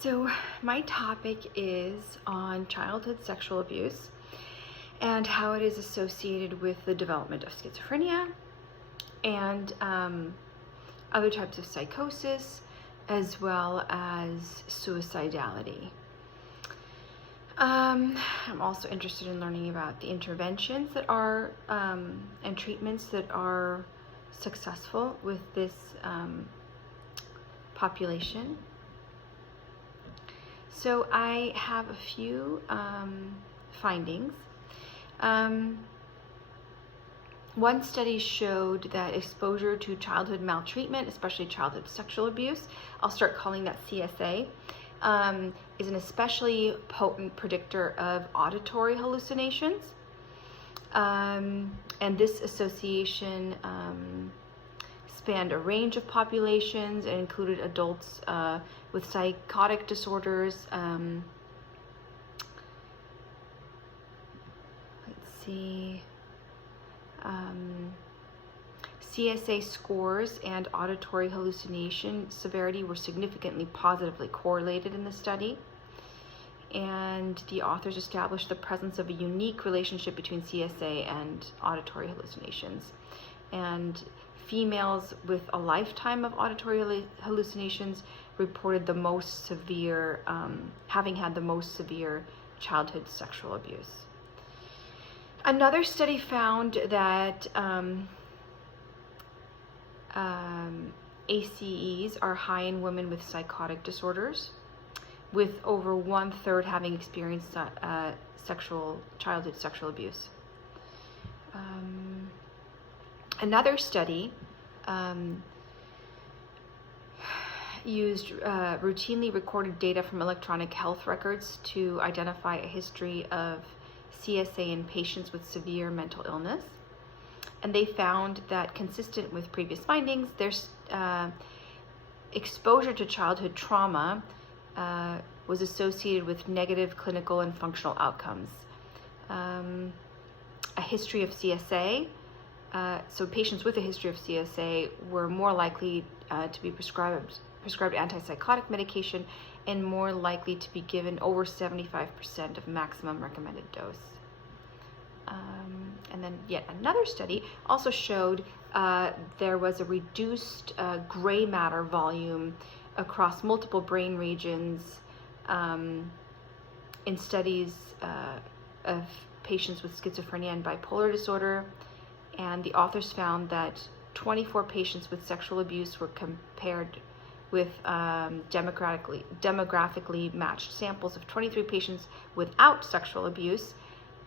So my topic is on childhood sexual abuse and how it is associated with the development of schizophrenia and other types of psychosis, as well as suicidality. I'm also interested in learning about the interventions that are and treatments that are successful with this population. So I have a few findings. One study showed that exposure to childhood maltreatment, especially childhood sexual abuse, I'll start calling that CSA, is an especially potent predictor of auditory hallucinations. And this association spanned a range of populations and included adults with psychotic disorders. Let's see. CSA scores and auditory hallucination severity were significantly positively correlated in the study. And the authors established the presence of a unique relationship between CSA and auditory hallucinations. And females with a lifetime of auditory hallucinations reported the most severe, having had the most severe childhood sexual abuse. Another study found that ACEs are high in women with psychotic disorders, with over 1/3 having experienced childhood sexual abuse. Another study used routinely recorded data from electronic health records to identify a history of CSA in patients with severe mental illness. And they found that, consistent with previous findings, there's exposure to childhood trauma was associated with negative clinical and functional outcomes. A history of CSA, so patients with a history of CSA were more likely to be prescribed antipsychotic medication and more likely to be given over 75% of maximum recommended dose. And then yet another study also showed there was a reduced gray matter volume across multiple brain regions in studies of patients with schizophrenia and bipolar disorder. And the authors found that 24 patients with sexual abuse were compared with demographically matched samples of 23 patients without sexual abuse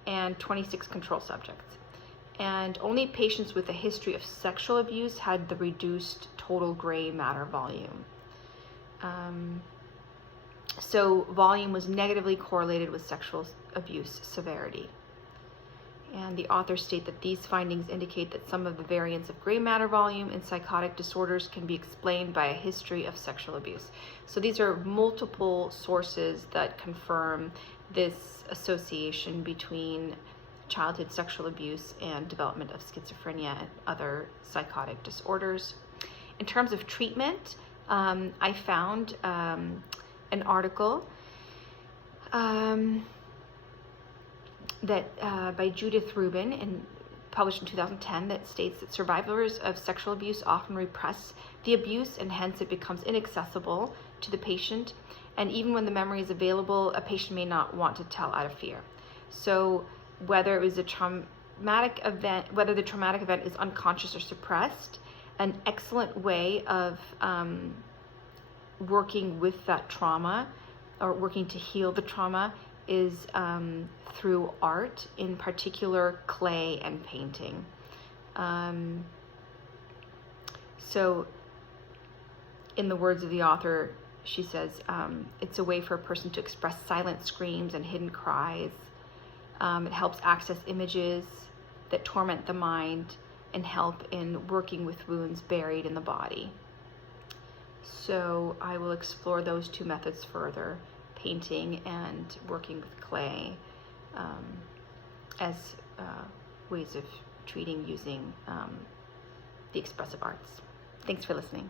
and 26 control subjects. And only patients with a history of sexual abuse had the reduced total gray matter volume. So volume was negatively correlated with sexual abuse severity. And the authors state that these findings indicate that some of the variants of gray matter volume in psychotic disorders can be explained by a history of sexual abuse. So these are multiple sources that confirm this association between childhood sexual abuse and development of schizophrenia and other psychotic disorders. In terms of treatment, I found an article by Judith Rubin published in 2010 that states that survivors of sexual abuse often repress the abuse, and hence it becomes inaccessible to the patient. And even when the memory is available, a patient may not want to tell out of fear. So whether it was a traumatic event, whether the traumatic event is unconscious or suppressed, an excellent way of working with that trauma or working to heal the trauma is through art, in particular clay and painting. So in the words of the author, she says, it's a way for a person to express silent screams and hidden cries. It helps access images that torment the mind and help in working with wounds buried in the body. So I will explore those two methods further, painting and working with clay, as ways of treating using the expressive arts. Thanks for listening.